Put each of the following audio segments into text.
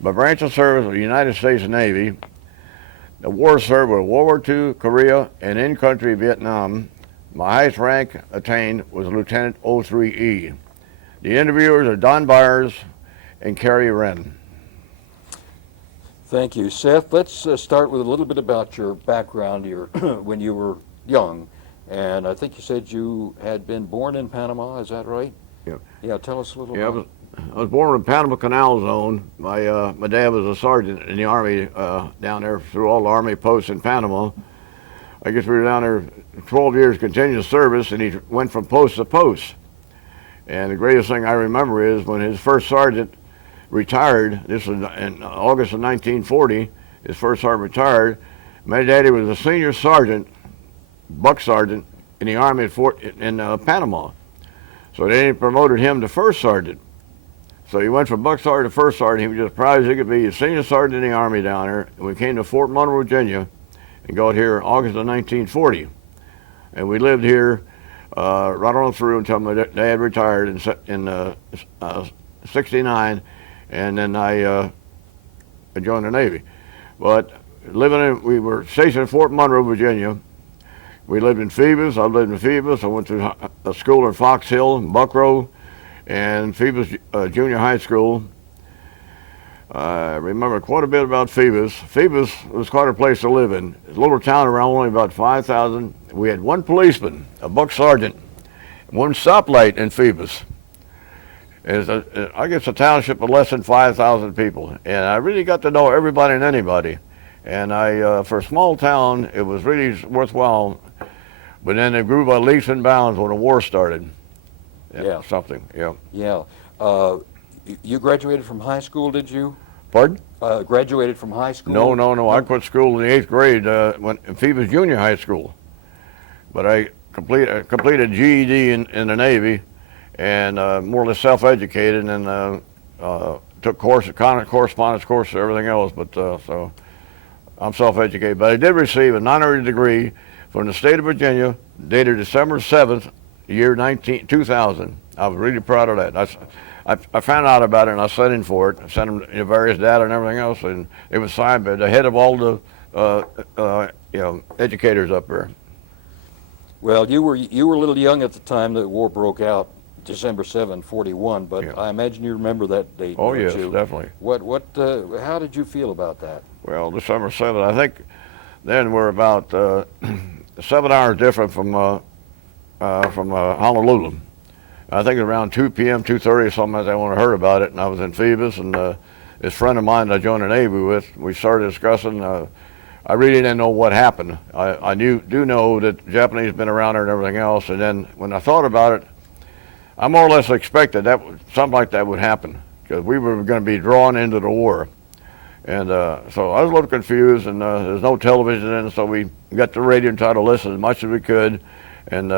My branch of service was the United States Navy. The war served with World War II, Korea, and in-country Vietnam. My highest rank attained was Lieutenant 03E. The interviewers are Don Byers and Carrie Wren. Thank you, Seth. Let's start with a little bit about your background here when you were young. And I think you said you had been born in Panama, is that right? Yeah. Yeah, tell us a little Yeah, about I was born in the Panama Canal Zone. My dad was a sergeant in the Army down there through all the Army posts in Panama. I guess we were down there 12 years continuous service, and he went from post to post. And the greatest thing I remember is when his first sergeant retired, this was in August of 1940, his first sergeant retired. My daddy was a senior sergeant, buck sergeant, in the Army in Panama. So they promoted him to first sergeant. So he went from buck sergeant to first sergeant. He was just proud as he could be. He was senior sergeant in the Army down there. And we came to Fort Monroe, Virginia, and got here in August of 1940. And we lived here right on through until my dad retired in 69, and then I joined the Navy. But we were stationed in Fort Monroe, Virginia. We lived in Phoebus. I lived in Phoebus. I went to a school in Fox Hill, Buckrow, and Phoebus Junior High School. I remember quite a bit about Phoebus. Phoebus was quite a place to live in. It's a little town around only about 5,000. We had one policeman, a buck sergeant, one stoplight in Phoebus. I guess a township of less than 5,000 people. And I really got to know everybody and anybody. And for a small town, it was really worthwhile. But then it grew by leaps and bounds when the war started. Yeah. Something, yeah. Yeah. You graduated from high school, did you? Pardon? Graduated from high school? No. I quit school in the 8th grade in Phoebus Junior High School. But I completed GED in the Navy and more or less self-educated, and took correspondence courses, everything else. But so I'm self-educated. But I did receive an honorary degree from the state of Virginia, dated December 7th, year 2000. I was really proud of that. I found out about it and I sent in for it. I sent them various data and everything else, and it was signed by the head of all the educators up there. Well, you were a little young at the time that the war broke out, December 7, 41. But yeah. I imagine you remember that date. Oh yes, you? Definitely. How did you feel about that? Well, December 7th. I think then we're about 7 hours different from Honolulu. I think around 2 p.m., 2:30 or something, I heard about it, and I was in Phoebus, and this friend of mine that I joined the Navy with, we started discussing. I really didn't know what happened. I do know that the Japanese had been around there and everything else, and then when I thought about it, I more or less expected that something like that would happen, because we were going to be drawn into the war. And so I was a little confused, and there's no television in, so we got the radio and tried to listen as much as we could, and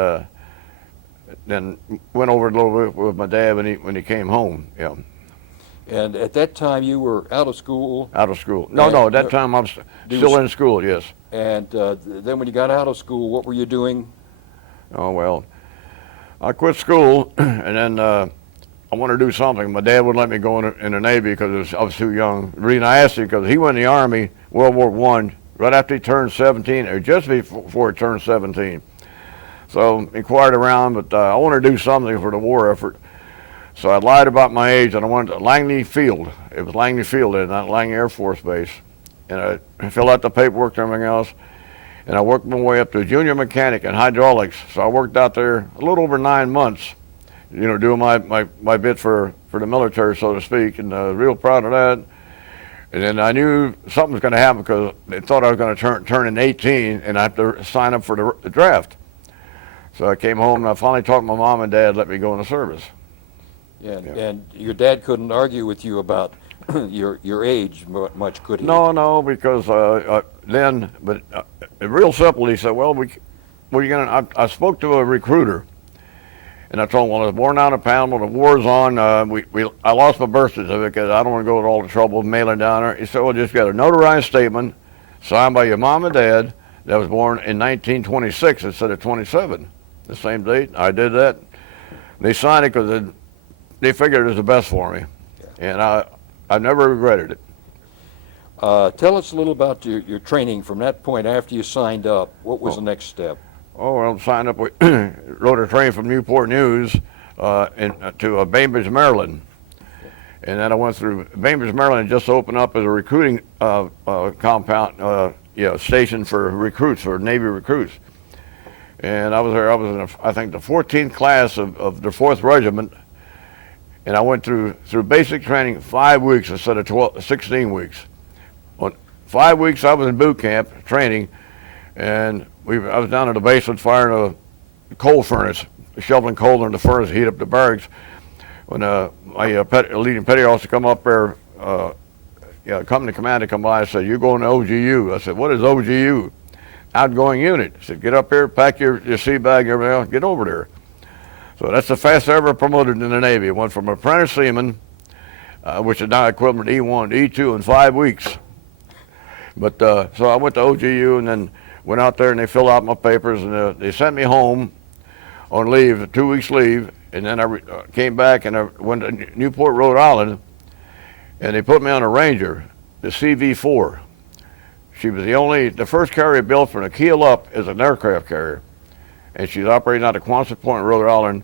then went over a little bit with my dad when he came home. Yeah. And at that time you were out of school? Out of school. No, at that time I was still in school, yes. And then when you got out of school, what were you doing? Oh, well, I quit school, and then I wanted to do something. My dad wouldn't let me go in the Navy because I was too young. The reason I asked him, because he went in the Army, World War I, right after he turned 17, or just before he turned 17. So inquired around, but I wanted to do something for the war effort. So I lied about my age, and I went to Langley Field. It was Langley Field, not Langley Air Force Base. And I filled out the paperwork and everything else. And I worked my way up to a junior mechanic in hydraulics. So I worked out there a little over 9 months, doing my bit for the military, so to speak, and real proud of that. And then I knew something was going to happen because they thought I was going to turn in 18 and I have to sign up for the draft. So I came home and I finally talked to my mom and dad, let me go in the service. Yeah, and your dad couldn't argue with you about your age much, could he? No, because real simple. He said, well, I spoke to a recruiter, and I told him, well, I was born out of Panama, the war's on, I lost my birth certificate, I don't want to go to all the trouble of mailing down there. He said, well, just got a notarized statement signed by your mom and dad that was born in 1926 instead of 27, the same date. I did that. They signed it because they figured it was the best for me, and I've never regretted it. Tell us a little about your training from that point after you signed up. What was the next step? Oh, well, signed up, we rode a train from Newport News to Bainbridge, Maryland. And then I went through Bainbridge, Maryland, just opened up as a recruiting compound, station for recruits, for Navy recruits. And I was there, I was in, I think, the 14th class of the 4th Regiment. And I went through basic training 5 weeks instead of 16 weeks. On 5 weeks I was in boot camp training, and I was down at the basement firing a coal furnace, shoveling coal in the furnace to heat up the barracks. When my leading petty officer come up there, company commander come by and said, "You're going to OGU." I said, "What is OGU?" "Outgoing unit." He said, "Get up here, pack your sea bag, and everything else, get over there." So that's the fastest I ever promoted in the Navy. It went from apprentice seaman, which is now equivalent to E1 to E2 in 5 weeks. But so I went to OGU and then went out there and they filled out my papers and they sent me home on leave, 2 weeks leave. And then I came back and I went to Newport, Rhode Island, and they put me on a Ranger, the CV4. She was the first carrier built from the keel up as an aircraft carrier. And she's operating out of Quonset Point, Rhode Island,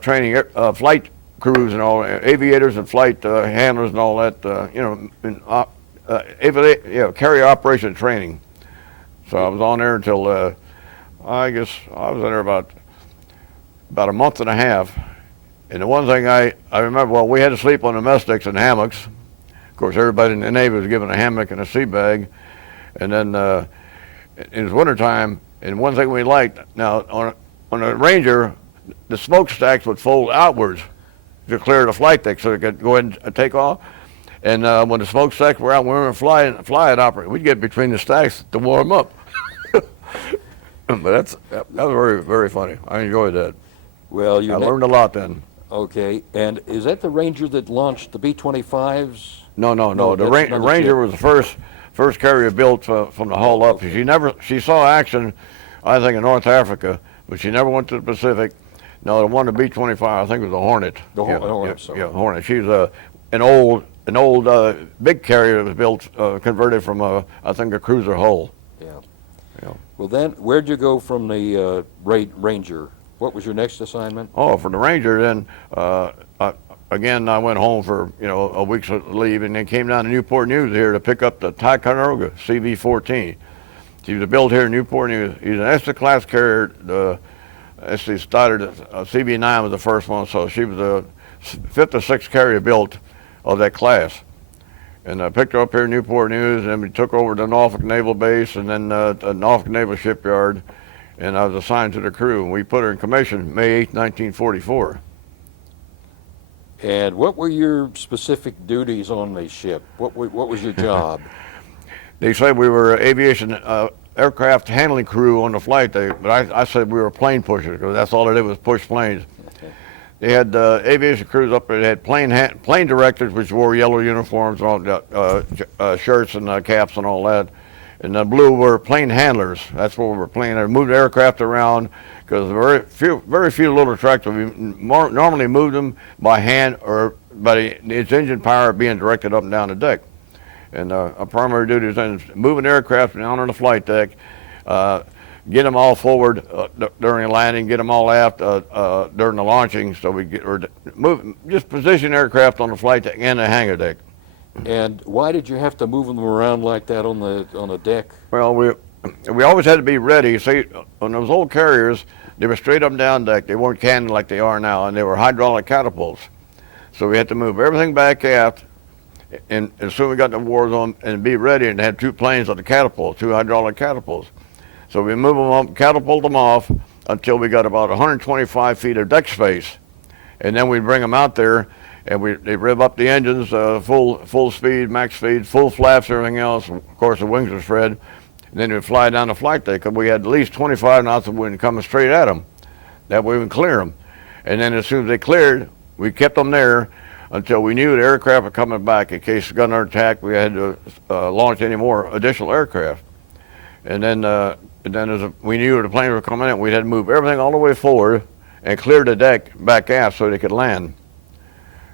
training flight crews and all, aviators and flight handlers and all that, carrier operation training. So I was on there until, I guess I was in there about a month and a half. And the one thing I remember, well, we had to sleep on the mess decks in hammocks. Of course, everybody in the Navy was given a hammock and a sea bag. And then it was wintertime, and one thing we liked, now on a Ranger, the smokestacks would fold outwards to clear the flight deck so they could go ahead and take off. And when the smokestacks were out, when we were flying operate, we'd get between the stacks to warm up. But that was very, very funny. I enjoyed that. Well, I learned a lot then. Okay, and is that the Ranger that launched the B-25s? No. The Ranger was the first carrier built from the hull up. Okay. She saw action, I think, in North Africa, but she never went to the Pacific. No, the one, the B-25, I think it was the Hornet. The Hornet. Yeah, Hornet. She's an old big carrier that was built, converted from I think a cruiser hull. Yeah. Well, then, where'd you go from the Ranger? What was your next assignment? Oh, for the Ranger, then again, I went home for a week's leave, and then came down to Newport News here to pick up the Ticonderoga CV-14. She was built here in Newport News. He's an Estes class carrier. She started CV-9 was the first one, so she was the 5th or 6th carrier built of that class. And I picked her up here in Newport News, and then we took over to Norfolk Naval Base and then Norfolk Naval Shipyard, and I was assigned to the crew. And we put her in commission May 8, 1944. And what were your specific duties on the ship? What was your job? They said we were aviation aircraft handling crew on the flight deck, but I said we were plane pushers because that's all they did was push planes. Okay. They had aviation crews up there. They had plane directors, which wore yellow uniforms, all shirts and caps and all that. And the blue were plane handlers. That's what we were playing. They moved aircraft around because very few little tractors. We normally moved them by hand or by its engine power being directed up and down the deck. And our primary duty is moving aircraft down on the flight deck, get them all forward during landing, get them all aft during the launching, so we just position aircraft on the flight deck and the hangar deck. And why did you have to move them around like that on the deck? Well, we always had to be ready. See, on those old carriers, they were straight up and down deck. They weren't cannon like they are now, and they were hydraulic catapults. So we had to move everything back aft, and as soon as we got the war zone, and be ready, and had 2 planes on the catapults, 2 hydraulic catapults. So we move them up, catapult them off until we got about 125 feet of deck space, and then we bring them out there, and they rev up the engines, full speed, max speed, full flaps, everything else. Of course, the wings were spread. And then we'd fly down the flight deck, and we had at least 25 knots of wind coming straight at them. That way we would clear them. And then as soon as they cleared, we kept them there until we knew the aircraft were coming back. In case of gunner attack, we had to launch any more additional aircraft. And then as we knew the planes were coming in, we had to move everything all the way forward and clear the deck back aft so they could land.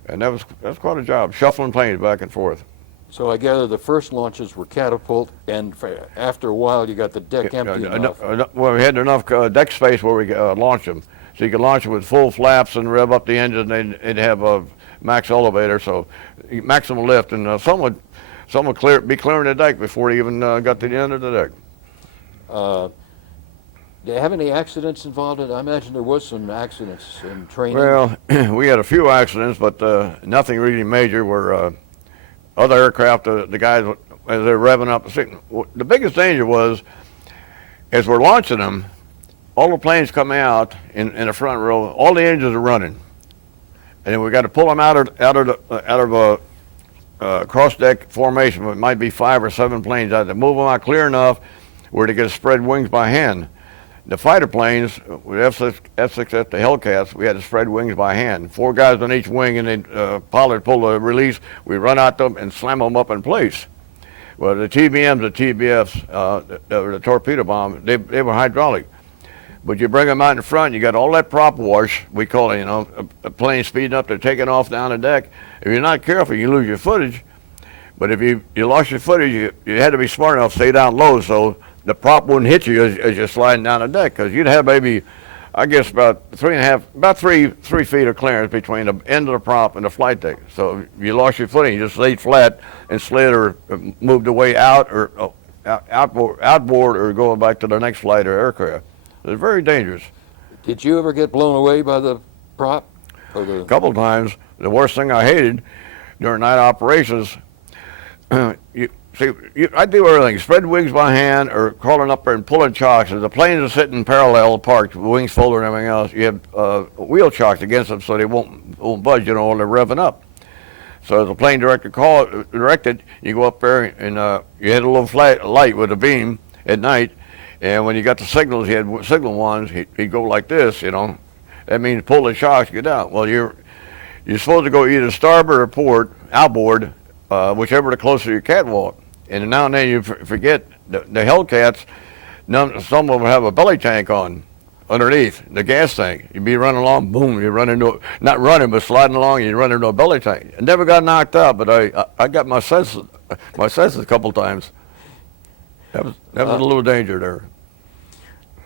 And that's quite a job, shuffling planes back and forth. So I gather the first launches were catapult, and after a while you got the deck empty enough. Well, we had enough deck space where we could launch them. So you could launch them with full flaps and rev up the engine, and it'd have a max elevator, so maximum lift, and some would be clearing the deck before they even got to the end of the deck. Do you have any accidents involved in it? I imagine there was some accidents in training. Well, we had a few accidents, but nothing really major. Where other aircraft, the guys, as they're revving up, the biggest danger was, as we're launching them, all the planes come out in the front row, all the engines are running, and then we got to pull them out of a cross deck formation. It might be 5 or 7 planes out to move them out clear enough where they get spread wings by hand. The fighter planes, with F-6F, the Hellcats, we had to spread wings by hand. 4 guys on each wing, and then Pollard pull the release. We run out them and slam them up in place. Well, the TBMs, the TBFs, the torpedo bomb, they were hydraulic. But you bring them out in front, you got all that prop wash, we call it, a plane speeding up, they're taking off down the deck. If you're not careful, you lose your footage. But if you lost your footage, you had to be smart enough to stay down low so the prop wouldn't hit you as you're sliding down the deck, because you'd have maybe, I guess, about 3 feet of clearance between the end of the prop and the flight deck. So if you lost your footing, you just laid flat and slid or moved away out or outboard or going back to the next flight or aircraft. It's very dangerous. Did you ever get blown away by the prop? A couple of times. The worst thing I hated during night operations, I do everything, spread wings by hand or crawling up there and pulling chocks. As the planes are sitting parallel parked, wings folded and everything else, you have wheel chocks against them so they won't budge, while they're revving up. So as the plane director directed, you go up there and you hit a little light with a beam at night, and when you got the signals, he had signal ones, he'd go like this, That means pull the shocks, get out. Well, you're supposed to go either starboard or port, outboard, whichever the closer to your catwalk. And now and then you forget the Hellcats, some of them have a belly tank on underneath the gas tank. You'd be running along, boom, you run into, not running, but sliding along, you run into a belly tank. I never got knocked out, but I got my senses a couple times. That was a little danger there.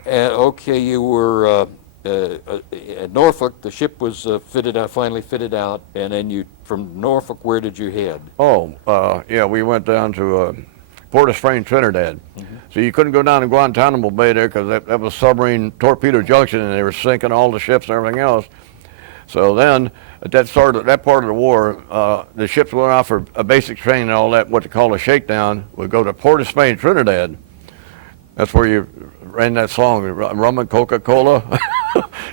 Okay, you were at Norfolk. The ship was finally fitted out, and then from Norfolk, where did you head? Yeah, we went down to Port of Spain, Trinidad. Mm-hmm. So you couldn't go down to Guantanamo Bay there because that was submarine torpedo junction, and they were sinking all the ships and everything else. So then, at that part of the war, the ships went off for a basic training and all that, what they call a shakedown. We'd go to Port of Spain, Trinidad. That's where you ran that song, Rum and Coca-Cola.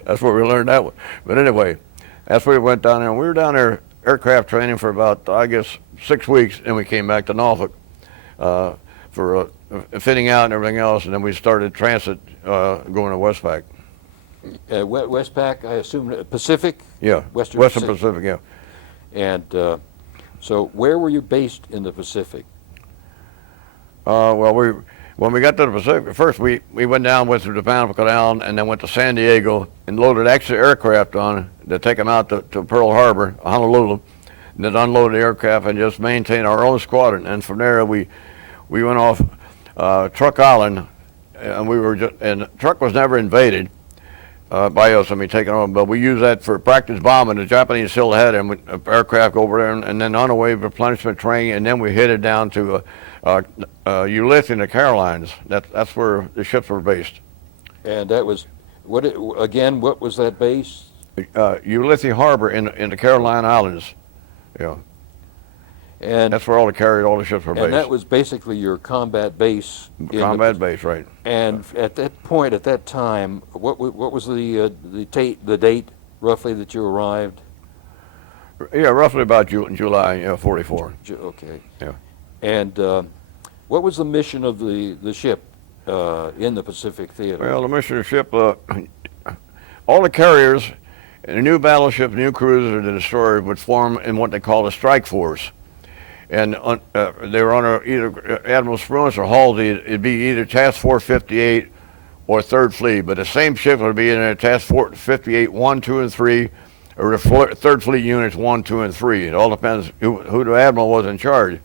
That's where we learned that one. But anyway, that's where we went down there. And we were down there aircraft training for about, I guess, 6 weeks, and we came back to Norfolk for fitting out and everything else, and then we started transit going to Westpac. Westpac, I assume, Pacific? Yeah, Western Pacific, yeah. And so where were you based in the Pacific? When we got to the Pacific, first we went down, went through the Panama Canal, and then went to San Diego and loaded extra aircraft on to take them out to Pearl Harbor, Honolulu, and then unload the aircraft and just maintain our own squadron. And from there we went off Truk Island, and Truk was never invaded by us. Taken on, but we used that for practice bombing. The Japanese still had them, aircraft over there, and then on the way replenishment training, and then we headed down to Ulythi in the Carolinas. That's where the ships were based. And that was what was that base? Ulythi Harbor in the Carolina Islands. Yeah. And that's where all the ships were based. And that was basically your combat base. Combat base, right. And at that time, what was the date roughly that you arrived? Yeah, roughly about July 44. Okay. Yeah. And what was the mission of the ship in the Pacific Theater? Well, the mission of the ship, all the carriers, and the new battleships, new cruisers, the destroyers would form in what they call a strike force. And they were under either Admiral Spruance or Halsey. It'd be either Task Force 58 or 3rd Fleet, but the same ship would be in there, Task Force 58, 1, 2, and 3, or the 3rd Fleet units 1, 2, and 3. It all depends who the Admiral was in charge.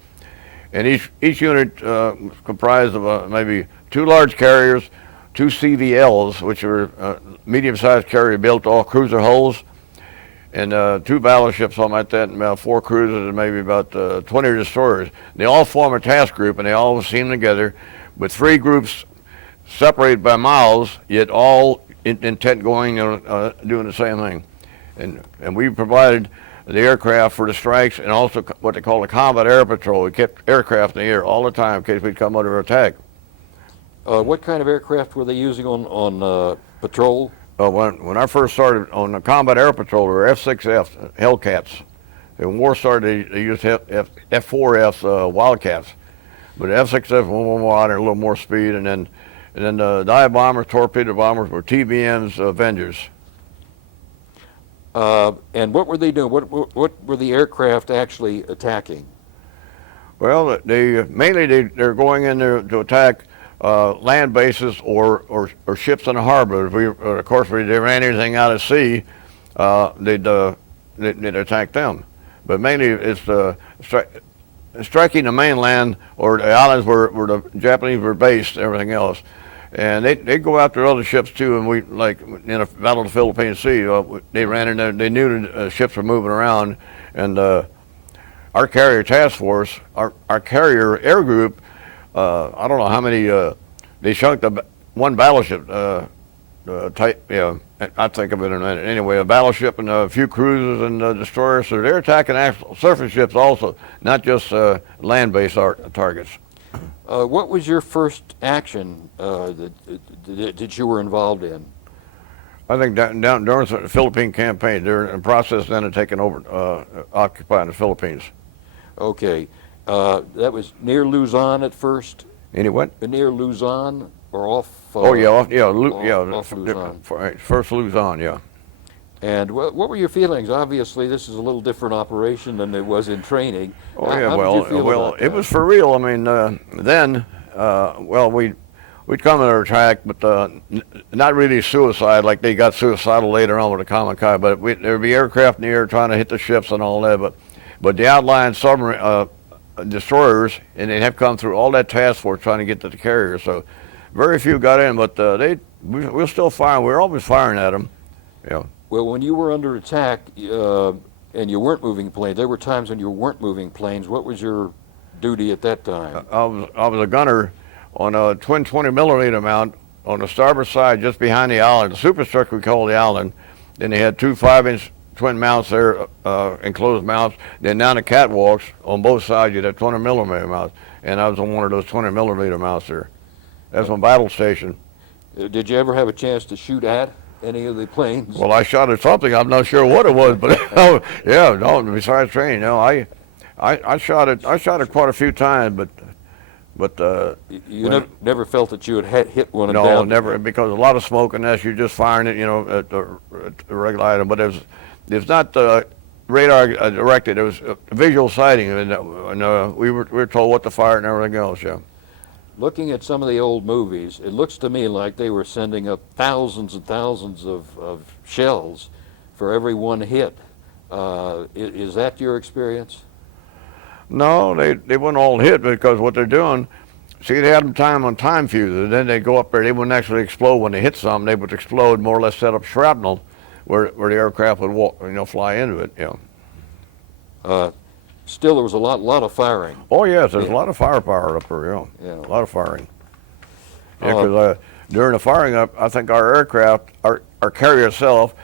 and each unit was comprised of maybe 2 large carriers, 2 CVLs, which are medium-sized carrier built all cruiser hulls, and 2 battleships, something like that, and about 4 cruisers and maybe about 20 destroyers. They all form a task group, and they all team together with 3 groups separated by miles, yet all intent going doing the same thing. And we provided the aircraft for the strikes and also what they call the combat air patrol. We kept aircraft in the air all the time in case we'd come under attack. What kind of aircraft were they using on patrol? When I first started on the combat air patrol, there were F-6F Hellcats. When war started, they used F-4F Wildcats. But F-6F went more wider, a little more speed, and then the dive bombers, torpedo bombers were TBM's Avengers. And what were they doing? What were the aircraft actually attacking? Well, they're going in there to attack land bases or ships in the harbor. If of course, if they ran anything out at sea, they'd attack them. But mainly, it's striking the mainland or the islands where the Japanese were based, everything else. And they go after other ships too, and we, like in a Battle of the Philippine Sea, they ran in there, they knew the ships were moving around, and our carrier task force, our carrier air group, I don't know how many, they sunk one battleship type, I think of it in a minute. Anyway, a battleship and a few cruisers and destroyers, so they're attacking actual surface ships also, not just land-based targets. What was your first action that you were involved in? I think down during the Philippine campaign, they're in the process then of taking over, occupying the Philippines. Okay, that was near Luzon at first? Any what? Near Luzon or off? Oh yeah, off Luzon. First Luzon, yeah. And what were your feelings? Obviously, this is a little different operation than it was in training. Oh yeah, How did you feel well, about it was for real. I mean, then, we'd come in our attack, but not really suicide like they got suicidal later on with the Common Kai. But there'd be aircraft in the air trying to hit the ships and all that. But the outlying submarine destroyers, and they'd have come through all that task force trying to get to the carrier. So very few got in, but we were still firing. We were always firing at them. Yeah. Well, when you were under attack and you weren't moving planes, there were times when you weren't moving planes. What was your duty at that time? I was a gunner on a twin 20 millimeter mount on the starboard side just behind the island, the superstructure we call the island. Then they had 2 5-inch twin mounts there, enclosed mounts. Then down the catwalks on both sides you'd have 20 millimeter mounts. And I was on one of those 20 millimeter mounts there. That's my battle station. Did you ever have a chance to shoot at any of the planes? Well, I shot at something. I'm not sure what it was, but yeah, no. Besides training, I shot it quite a few times, but you never felt that you had hit one. No, never, because a lot of smoke and that you're just firing it, at the regular item. But it's not radar directed. It was visual sighting, and we were told what to fire and everything else. Yeah. Looking at some of the old movies, it looks to me like they were sending up thousands and thousands of shells for every one hit. Is that your experience? No, they wouldn't all hit because what they're doing, see, they had them time on time fuses, and then they go up there. They wouldn't actually explode when they hit something. They would explode, more or less set up shrapnel where the aircraft would walk, fly into it. Still, there was a lot of firing. Oh yes, there's a lot of firepower up there. Yeah, a lot of firing. Yeah, because during the firing up, I think our aircraft, our carrier itself,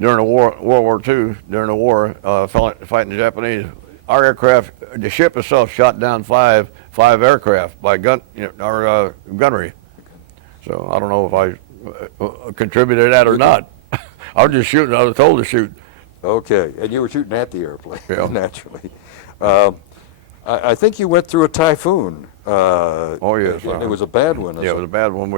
during the war, World War II, during the war, fighting the Japanese, our aircraft, the ship itself, shot down five aircraft by our gunnery. So I don't know if I contributed to that or not. I was just shooting. I was told to shoot. Okay, and you were shooting at the airplane, naturally. I think you went through a typhoon. Oh yes, and it was a bad one. Yeah, it was a bad one.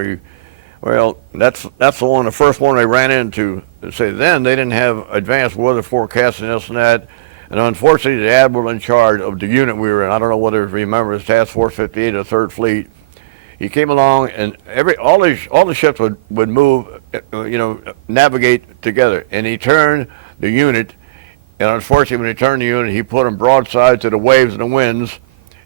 Well, that's the first one they ran into. Then they didn't have advanced weather forecasting, this and that, and unfortunately the admiral in charge of the unit we were in, I don't know whether you remember, it's Task Force 58 of the 3rd Fleet. He came along, and all the ships would move, navigate together, and he turned the unit. And unfortunately, when he turned the unit, he put them broadside to the waves and the winds,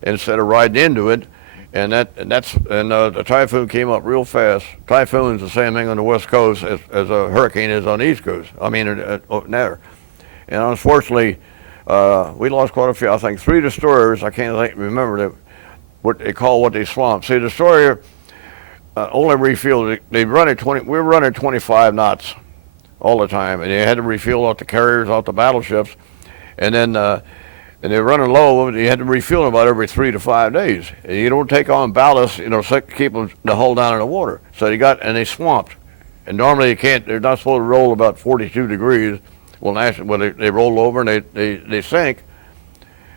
instead of riding into it. And the typhoon came up real fast. Typhoon's the same thing on the West Coast as a hurricane is on the East Coast. I mean, there. And unfortunately, we lost quite a few. I think 3 destroyers. I can't remember what they call what they swamped. See, the destroyer only refueled. They run at 20. We were running 25 knots all the time, and they had to refuel off the carriers, off the battleships, and then. And they're running low. You had to refuel them about every 3 to 5 days. And you don't take on ballast, so keep them the hull down in the water. So they swamped. And normally you can't. They're not supposed to roll about 42 degrees. Well, they roll over and they sink.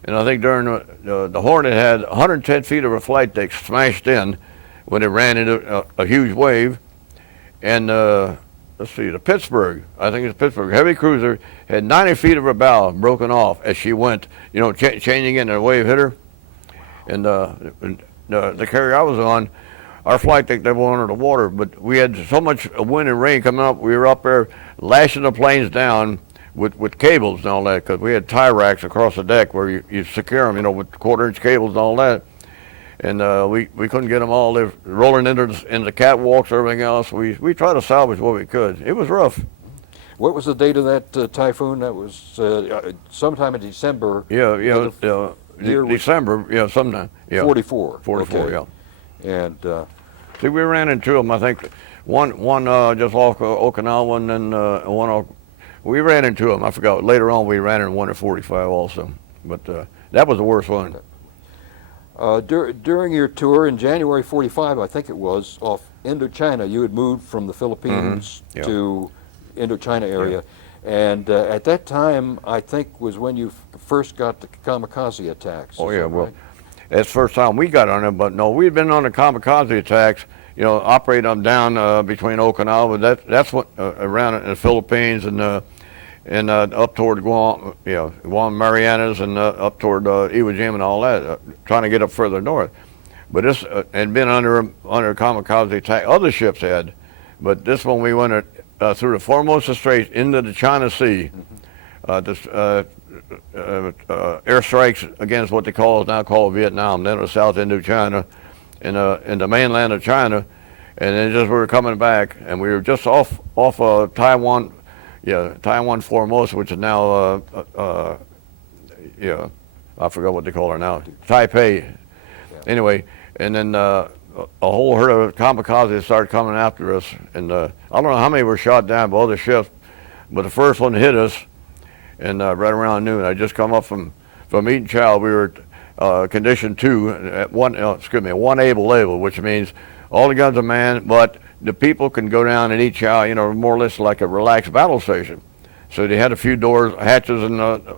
And I think during the Hornet had 110 feet of a flight deck smashed in when it ran into a huge wave. And let's see, the Pittsburgh, I think it's Pittsburgh, heavy cruiser, had 90 feet of her bow broken off as she went, changing in, and a wave hit her. And the carrier I was on, our flight deck never went under the water, but we had so much wind and rain coming up, we were up there lashing the planes down with cables and all that, because we had tie racks across the deck where you secure them, with quarter-inch cables and all that. And we couldn't get them all. They're rolling into the catwalks, everything else. We tried to salvage what we could. It was rough. What was the date of that typhoon? That was sometime in December. December. Yeah, sometime. Yeah. 44. 44. Okay. Yeah. And see, we ran into them. I think one just off Okinawa, and then one off. We ran into them. I forgot. Later on, we ran into one at 45 also. But that was the worst one. During your tour in January 45, I think it was, off Indochina, you had moved from the Philippines to Indochina area. Yeah. And at that time, I think, was when you first got the kamikaze attacks. Oh, yeah, well, that's the first time we got on it, but no, we'd been on the kamikaze attacks, operating them down between Okinawa. That's what, around in the Philippines and up toward Guam, Guam, Marianas, and up toward Iwo Jima and all that, trying to get up further north. But this had been under kamikaze attack. Other ships had, but this one we went through the Formosa Straits into the China Sea. Airstrikes against what they now call Vietnam, then it was South Indochina, in the mainland of China, and then we were coming back, and we were just off Taiwan. Yeah, Taiwan Formosa, which is now, I forgot what they call her now, Taipei. Yeah. Anyway, and then a whole herd of kamikazes started coming after us, and I don't know how many were shot down by other ships, but the first one hit us, and right around noon. I just come up from eating chow. We were condition 2 at one able level, which means all the guns are manned, but the people can go down and eat chow, more or less like a relaxed battle station. So they had a few hatches and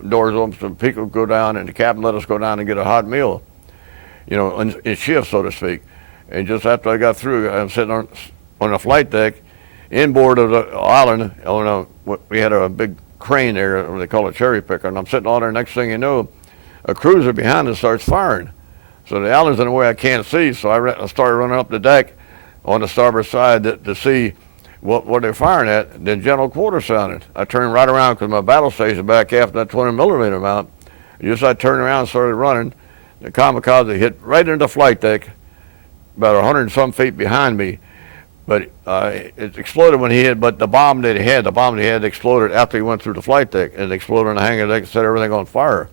doors open, so people could go down, and the captain let us go down and get a hot meal, in shifts, so to speak. And just after I got through, I'm sitting on the flight deck, inboard of the island. We had a big crane there, they call it cherry picker, and I'm sitting on there. Next thing you know, a cruiser behind us starts firing. So the island's in a way I can't see, so I started running up the deck on the starboard side to see what they're firing at. Then general quarter sounded. I turned right around because my battle station back after that 20 millimeter mount. Just I turned around and started running. The kamikaze hit right into the flight deck, about 100 and some feet behind me. But it exploded when he hit. But the bomb that he had exploded after he went through the flight deck, and it exploded on the hangar deck and set everything on fire.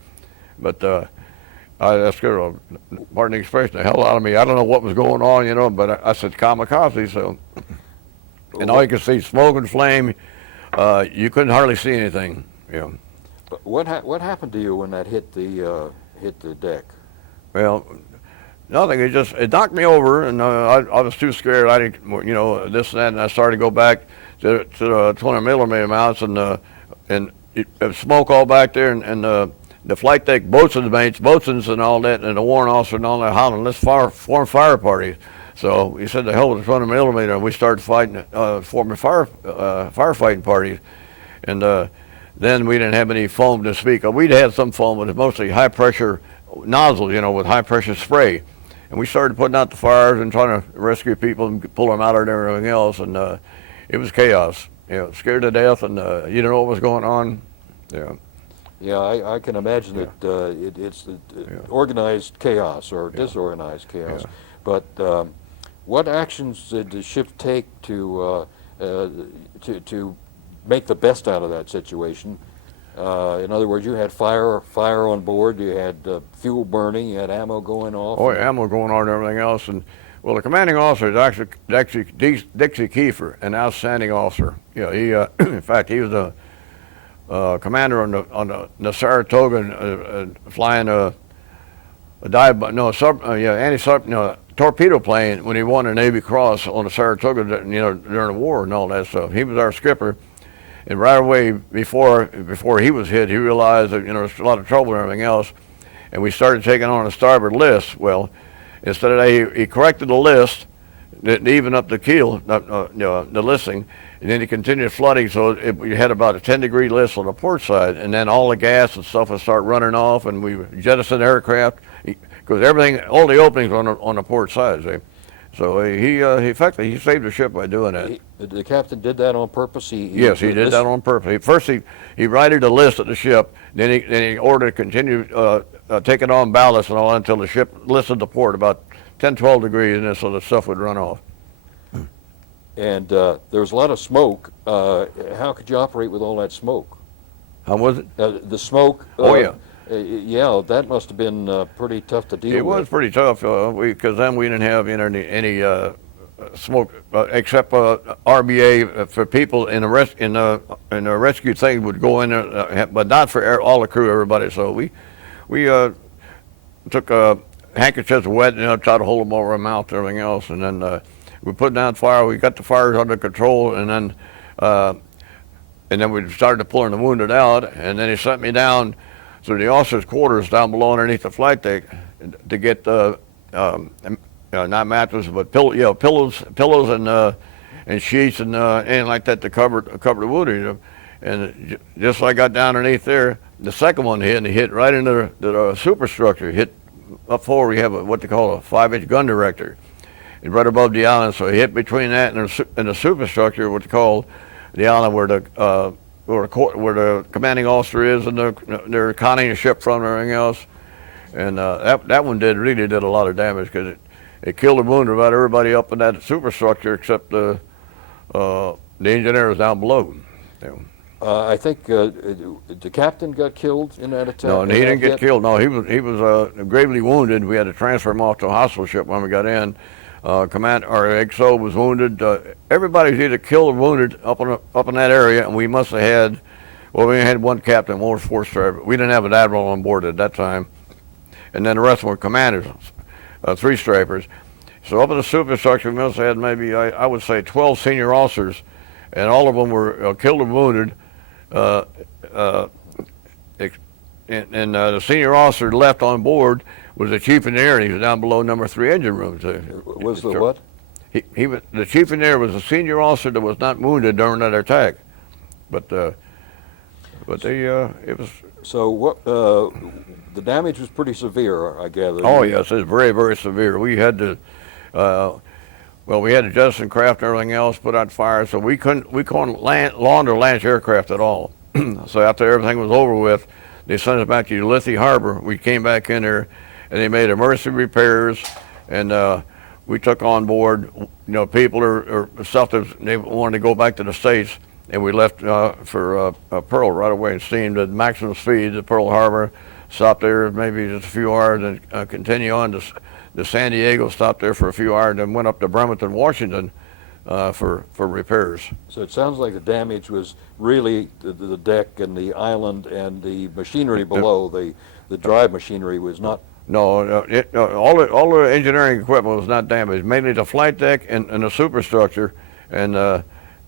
But that scared, pardon the expression, the hell out of me. I don't know what was going on, but I said kamikaze, so. And all you could see, smoke and flame. You couldn't hardly see anything. Yeah. But what happened to you when that hit the deck? Well, nothing. It knocked me over, and I was too scared. I didn't, this and that, and I started to go back to the 20 millimeter mounts, and smoke all back there, and the flight deck boatswains and all that, and the warrant officer and all that hollering, let's form fire parties. So he said, the hell with the 20 millimeter, and we started fighting, forming firefighting parties. And then we didn't have any foam to speak of. We'd had some foam, but it was mostly high pressure nozzles, with high pressure spray. And we started putting out the fires and trying to rescue people and pull them out and everything else. And it was chaos, scared to death, and you didn't know what was going on. Yeah. Yeah, I can imagine that it's organized chaos or disorganized chaos. Yeah. But what actions did the ship take to make the best out of that situation? In other words, you had fire on board, you had fuel burning, you had ammo going off. Oh, yeah, ammo going on and everything else. And well, the commanding officer is actually Dixie Kiefer, an outstanding officer. You know, he in fact he was the commander on the Saratoga, flying a dive, no sub, anti sub, torpedo plane when he won a Navy Cross on the Saratoga, during the war and all that stuff. He was our skipper. And right away, before he was hit, he realized that there's a lot of trouble and everything else, and we started taking on a starboard list. Well, instead of that, he corrected the list to even up the keel, the listing, and then he continued flooding. So we had about a 10-degree list on the port side, and then all the gas and stuff would start running off, and we jettisoned aircraft because everything, all the openings on the port side. See? So he effectively he saved the ship by doing that. The captain did that on purpose. Yes, he did that on purpose. First, he righted the list of the ship. Then he ordered to continue taking on ballast and all until the ship listed the port about 10, 12 degrees, and then so the stuff would run off. And there was a lot of smoke. How could you operate with all that smoke? How was it? The smoke. Oh yeah. Yeah, that must have been pretty tough to deal with. It was pretty tough because then we didn't have any smoke except RBA for people in the rescue thing would go in there, but not for all the crew, everybody. So we took handkerchiefs wet and tried to hold them over our mouth and everything else, and then we put down fire. We got the fires under control, and then we started pulling the wounded out, and then he sent me down to the officers' quarters down below underneath the flight deck to get not mattresses but pillows and sheets and anything like that to cover the wounded. And just like I got down underneath there, the second one hit, and he hit right into the superstructure. Hit up forward. We have what they call a 5-inch gun director, and right above the island. So he hit between that and the superstructure, what they call the island where the commanding officer is, and they're conning the ship from and everything else. And that one really did a lot of damage because it killed and wounded about everybody up in that superstructure except the engineers down below. Yeah. I think the captain got killed in that attack. No, and he didn't get killed. No, he was gravely wounded. We had to transfer him off to a hospital ship when we got in. Our XO was wounded. Everybody's either killed or wounded up in that area, and we must have had. Well, we had one captain, one was fourth striper. We didn't have an admiral on board at that time, and then the rest were commanders, 3 stripers. So up in the superstructure, we must have had maybe I would say 12 senior officers, and all of them were killed or wounded. And the senior officer left on board was the chief engineer, and he was down below number 3 engine room. Was the what? He was the chief engineer was a senior officer that was not wounded during that attack, but it was. So what? The damage was pretty severe, I gather. Oh yes, it's very, very severe. We had to. We had to jettison craft and everything else, put out fire, so we couldn't launch or launch aircraft at all. So after everything was over with, they sent us back to Ulithi Harbor. We came back in there, and they made emergency repairs, and we took on board, people or stuff that they wanted to go back to the States, and we left for Pearl right away and steamed at maximum speed to Pearl Harbor, stopped there maybe just a few hours, and continue on to San Diego, stopped there for a few hours, and then went up to Bremerton, Washington for repairs. So it sounds like the damage was really the deck and the island and the machinery below. The drive machinery was not. No, all the engineering equipment was not damaged. Mainly the flight deck and the superstructure and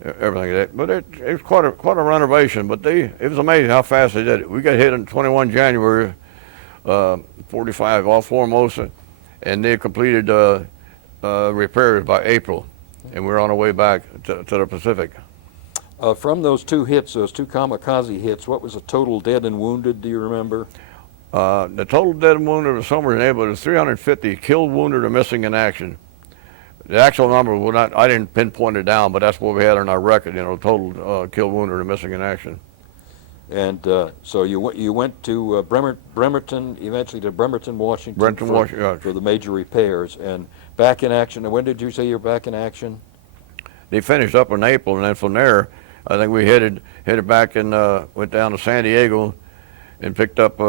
everything. But it was quite a renovation. But it was amazing how fast they did it. We got hit on 21 January, 45 off Formosa, and they completed repairs by April, and we're on our way back to the Pacific. From those 2 hits, those 2 kamikaze hits, what was the total dead and wounded? Do you remember? The total dead and wounded was somewhere in the neighborhood of 350 killed, wounded, or missing in action. The actual number, I didn't pinpoint it down, but that's what we had on our record, total killed, wounded, or missing in action. And so you went to Bremerton, eventually to Bremerton, Washington, Bremerton, Washington. for the major repairs, and back in action. And when did you say you're back in action? They finished up in April, and then from there, I think we headed back and went down to San Diego, and picked up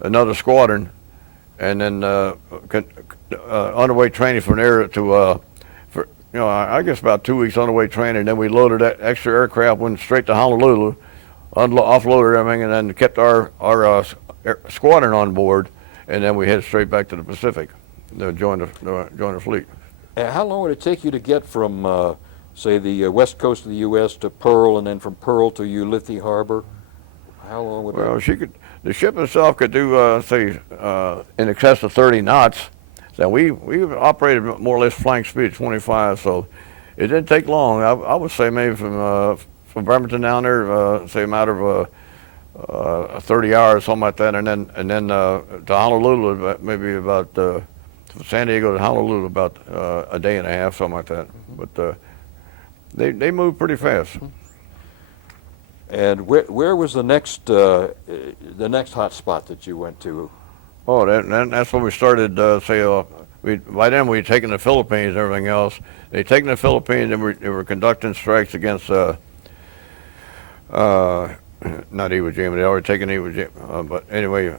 another squadron, and then underway training from there to for I guess about 2 weeks underway training. And then we loaded that extra aircraft, went straight to Honolulu, offloaded everything, and then kept our squadron on board, and then we headed straight back to the Pacific to join the fleet. How long would it take you to get from, say, the west coast of the U.S. to Pearl, and then from Pearl to Ulithi Harbor? How long would Well, the ship itself could do, say, in excess of 30 knots. So we operated more or less flank speed, 25. So it didn't take long. I would say maybe from Bremerton down there, say a matter of 30 hours, something like that, and then to Honolulu, maybe about from San Diego to Honolulu, about a day and a half, something like that. But they moved pretty fast. And where was the next hot spot that you went to? Oh, that's when we started. By then we'd taken the Philippines and everything else. They'd taken the Philippines, and they were conducting strikes against not Iwo Jima. They already taken Iwo Jima, but anyway,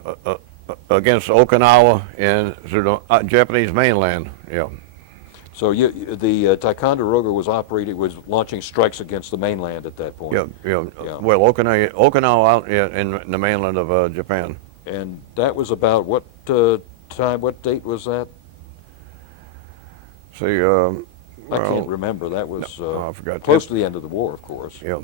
against Okinawa and through the Japanese mainland. Yeah. So the Ticonderoga was launching strikes against the mainland at that point. Yeah. Well, Okinawa out in the mainland of Japan. And that was about what time? What date was that? See, I can't remember. That was I forgot. Close to the end of the war, of course. Yeah.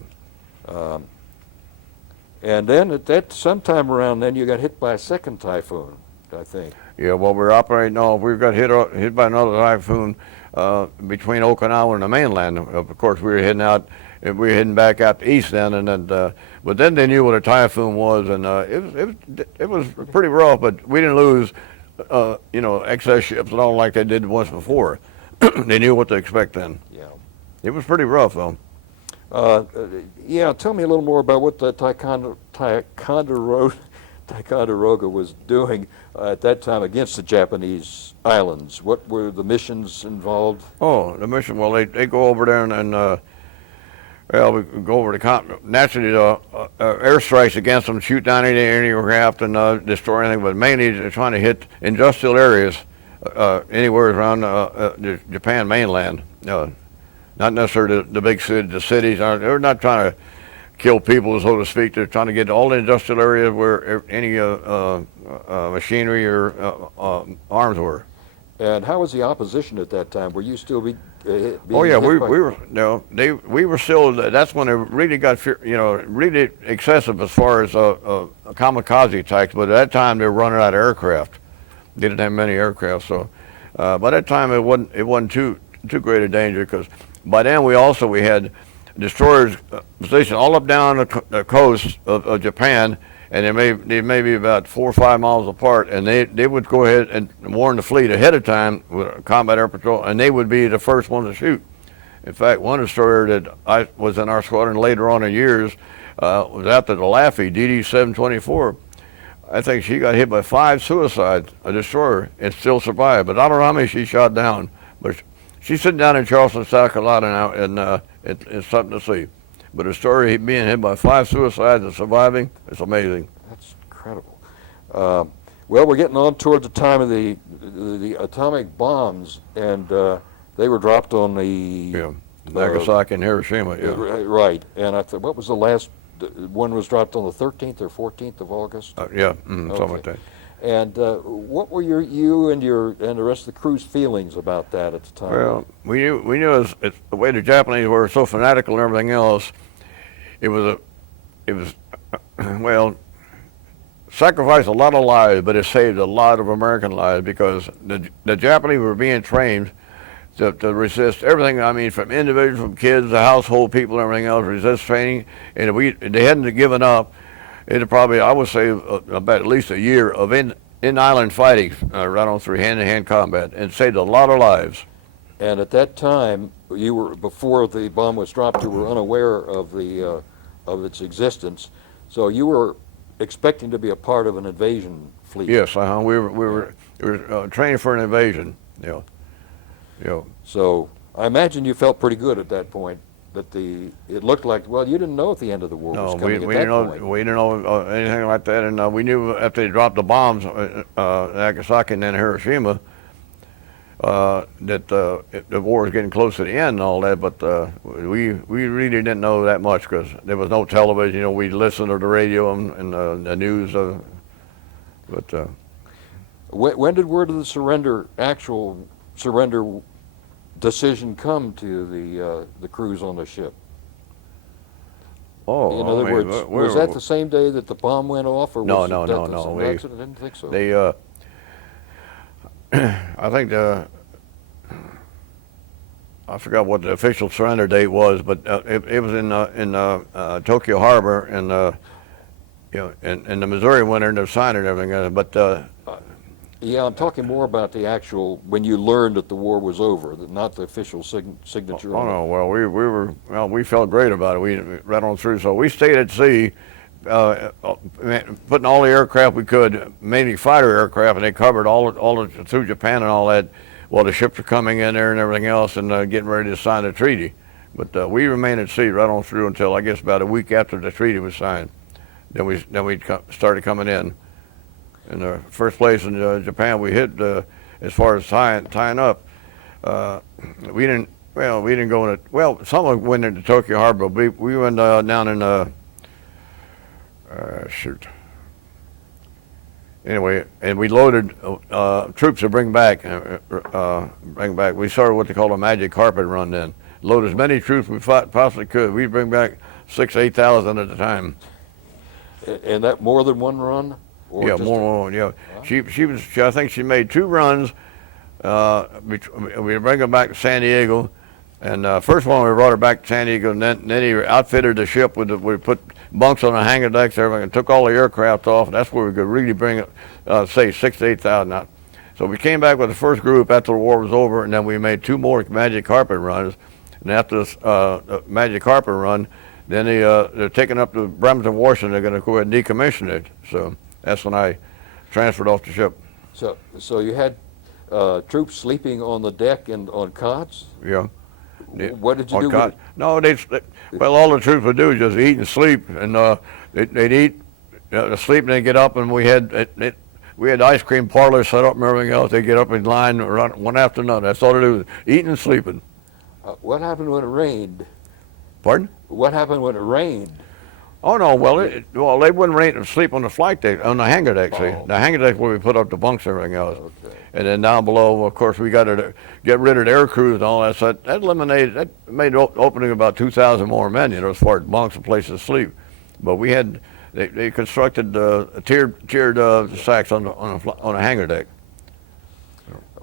And then at that sometime around then, you got hit by a second typhoon, I think. Yeah. Well, we're operating. No, we got hit by another typhoon between Okinawa and the mainland. Of course, we were heading out. We were heading back out east then, and then. But then they knew what a typhoon was, and it was pretty rough. But we didn't lose, excess ships and all like they did once before. They knew what to expect then. Yeah. It was pretty rough though. Yeah. Tell me a little more about what the Ticonderoga was doing at that time against the Japanese islands. What were the missions involved? Oh, the mission. Well, they go over there and we go over the naturally airstrikes against them, shoot down any aircraft and destroy anything. But mainly they're trying to hit industrial areas anywhere around the Japan mainland. Not necessarily the big cities. They're not trying to kill people, so to speak. They're trying to get all the industrial areas where any machinery or arms were. And how was the opposition at that time? Were you still being Oh yeah, we were we were still. That's when it really got really excessive as far as kamikaze attacks. But at that time they were running out of aircraft. They didn't have many aircraft, so by that time it wasn't too great a danger, because by then we had destroyers positioned all up down the coast of Japan, and they may be about 4 or 5 miles apart, and they would go ahead and warn the fleet ahead of time with combat air patrol, and they would be the first one to shoot. In fact, one destroyer that I was in our squadron later on in years was after the Laffey DD-724. I think she got hit by 5 suicides, a destroyer, and still survived. But I don't know how many she shot down. But she's sitting down in Charleston, South Carolina now, and it's something to see. But a story being hit by 5 suicides and surviving, it's amazing. That's incredible. Well, we're getting on toward the time of the atomic bombs, and they were dropped on the Nagasaki and Hiroshima. Yeah. Right. And I thought, what was the last one? Was dropped on the 13th or 14th of August? Something like that. And what were you and the rest of the crew's feelings about that at the time? Well, we knew it's the way the Japanese were so fanatical and everything else. It was sacrificed a lot of lives, but it saved a lot of American lives, because the Japanese were being trained to resist everything. I mean, from individuals, from kids, to household people, and everything else, resist training. And if they hadn't given up, it'd probably, I would say, about at least a year of in-island fighting, right on through hand-to-hand combat, and saved a lot of lives. And at that time, before the bomb was dropped, you were unaware of its existence. So you were expecting to be a part of an invasion fleet. Yes, we were training for an invasion. You know. So I imagine you felt pretty good at that point. That it looked like, well, you didn't know if the end of the war was No, coming we at that didn't know point. we didn't know anything like that, and we knew after they dropped the bombs in Nagasaki and then Hiroshima that the war was getting close to the end and all that. But we really didn't know that much because there was no television. You know, we listened to the radio and the news. But When did word of the actual surrender decision come to the crews on the ship? oh, In other I mean, words, was that the same day that the bomb went off, or No, was no, it no, that no, some we- accident? I didn't think so. they I think I forgot what the official surrender date was, but it was in Tokyo Harbor, and you know, and the Missouri went in there signed and everything. But Yeah, I'm talking more about the actual when you learned that the war was over, not the official signature. oh on no, well we felt great about it. We right on through. So we stayed at sea, putting all the aircraft we could, mainly fighter aircraft, and they covered all through Japan and all that. While the ships were coming in there and everything else, and getting ready to sign the treaty. But we remained at sea right on through until I guess about a week after the treaty was signed. Then we started coming in. In the first place in Japan, we hit as far as tying up. We didn't go in. Some of went into Tokyo Harbor. We went down in shoot. Anyway, and we loaded troops to bring back. We started what they call a magic carpet run. Then load as many troops we possibly could. We'd bring back 8,000 at a time. And that more than one run? Or Yeah, just more. Yeah, I think she made 2 runs. We bring her back to San Diego, and first one we brought her back to San Diego, and then he outfitted the ship we put bunks on the hangar decks, everything, and took all the aircraft off. And that's where we could really bring it, say 6,000 to 8,000 out. So we came back with the first group after the war was over, and then we made 2 more magic carpet runs. And after this the magic carpet run, then they're taking up to Bremerton, Washington. They're going to go ahead and decommission it. So that's when I transferred off the ship. So you had troops sleeping on the deck and on cots? Yeah. What did you do with it? No, well, all the troops would do is just eat and sleep, and they'd eat, sleep, and they'd get up, and we had ice cream parlors set up and everything else. They'd get up in line, run one after another. That's all they do, eating and sleeping. What happened when it rained? Pardon? What happened when it rained? Oh no, well they wouldn't sleep on the flight deck, on the hangar deck. See, the hangar deck where we put up the bunks and everything else. Okay. And then down below, of course, we got to get rid of the air crews and all that. So that made opening about 2,000 more men, as far as bunks and places to sleep. But they constructed tiered sacks on a hangar deck.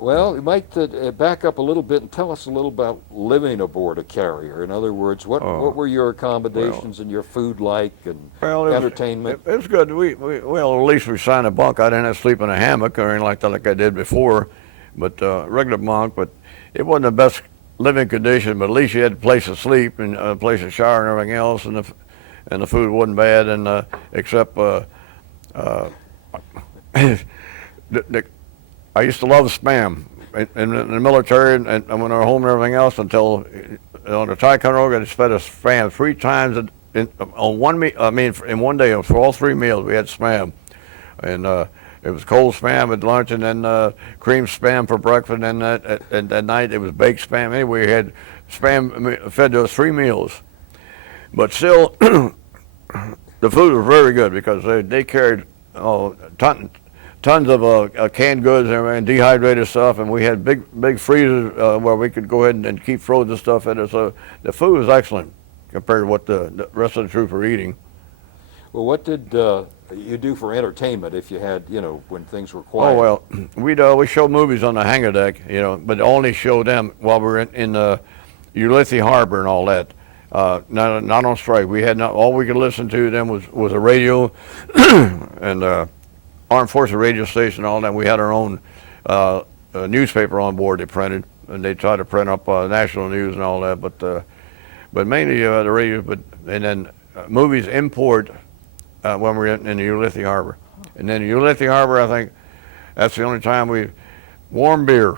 Well, you might back up a little bit and tell us a little about living aboard a carrier. In other words, what were your accommodations and your food like, and entertainment? It was good. Well, at least we signed a bunk. I didn't have to sleep in a hammock or anything like that like I did before, but regular bunk. But it wasn't the best living condition. But at least you had a place to sleep and a place to shower and everything else, and the food wasn't bad. And except I used to love spam in the military and when I was home and everything else until on the Ticonderoga they fed us spam 3 times on one meal. I mean, in one day for all 3 meals we had spam, and it was cold spam at lunch and then cream spam for breakfast, and at night it was baked spam. Anyway, we had spam fed to us 3 meals, but still the food was very good because they carried tons of canned goods and dehydrated stuff, and we had big freezers where we could go ahead and keep frozen stuff in it. So the food was excellent compared to what the rest of the troops were eating. Well, what did you do for entertainment if you had, when things were quiet? Oh well, we show movies on the hangar deck, but only show them while we're in Ulysses Harbor and all that. Not on strike. We had all we could listen to then was a radio and. Armed Forces radio station and all that. We had our own newspaper on board they printed, and they tried to print up national news and all that, but mainly the radio, and then movies import when we were in the Ulysses Harbor. And then Ulysses Harbor, I think that's the only time warm beer.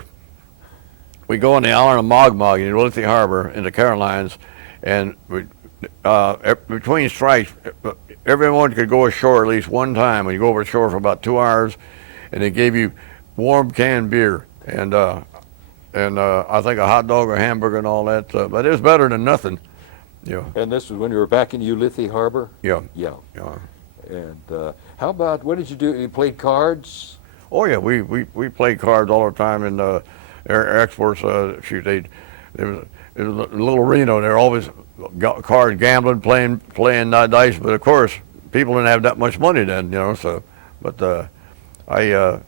We go on the island of Mogmog in Ulysses Harbor in the Carolines, and between strikes, everyone could go ashore at least one time. And you go over shore for about 2 hours, and they gave you warm canned beer and I think a hot dog or hamburger and all that. But it was better than nothing. Yeah. And this was when you were back in Ulysses Harbor? Yeah. Yeah. Yeah. And how about, what did you do? You played cards? Oh yeah, we played cards all the time in air exports. Shoot, there was a little Reno. They're always card gambling, playing dice. But of course, people didn't have that much money then, you know. So, but I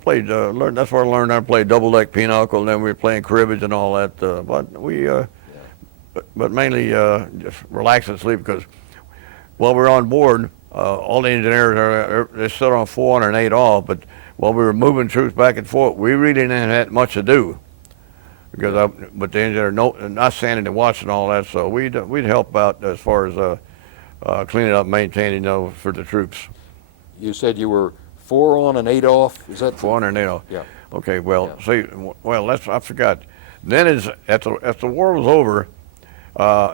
played. Learned, that's where I learned how to play double deck pinochle, and then we were playing cribbage and all that. But mainly just relax and sleep, because while we were on board, all the engineers they stood on 408 off. But while we were moving troops back and forth, we really didn't have much to do, because but the engineer not standing and watching all that. So we'd help out as far as cleaning up, maintaining, for the troops. You said you were 4 on and 8 off. Is that 408 off? Yeah. Okay. Well, Yeah. see, I forgot. Then after the war was over,